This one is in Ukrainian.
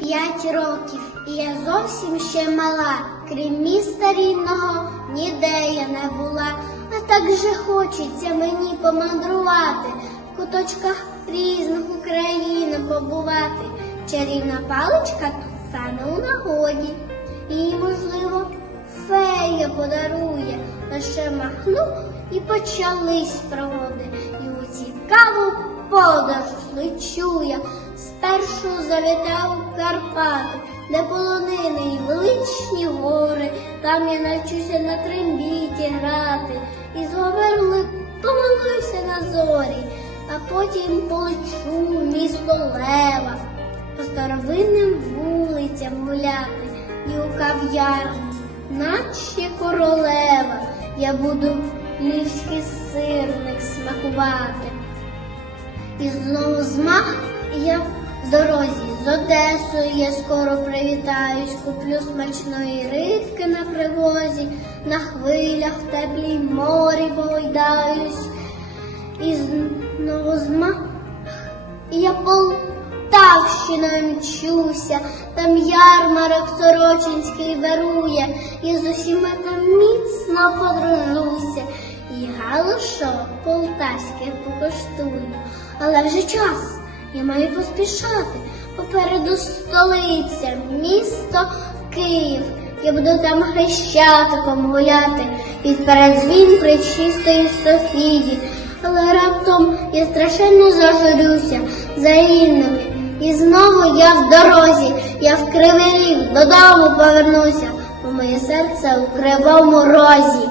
п'ять років, і я зовсім ще мала. Крім міста рідного, ніде я не була. А так же хочеться мені помандрувати, в куточках різних Україн побувати. Чарівна паличка тут стане у нагоді. І, можливо, фея подарує, лише махну і почались пригоди. І у цікаву подорож лечу я. Спершу завітав у Карпати, де полонини і величні гори. Там я навчуся на трембіті грати. І зговерли помолився на зорі, а потім полечу місто Лева по старовинним вулицям гуляти і у кав'ярні, наче королева, я буду львівський сирник смакувати. І знову змах я в дорозі з Одесою я скоро привітаюсь, куплю смачної рибки на привозі, на хвилях в теплій морі погойдаюсь. І знову змах я Полтавщиною мчуся, там ярмарок Сорочинський вирує, і з усіма там міцно подружуся, і галушок полтавських покоштую. Але вже час, я маю поспішати. Попереду столиця, місто Київ. Я буду там хрещатиком гуляти під передзвін причистої Софії. Але раптом я страшенно зажурюся за рівними. І знову я в дорозі, я в кривий ріг додому повернуся, бо моє серце у кривому розі.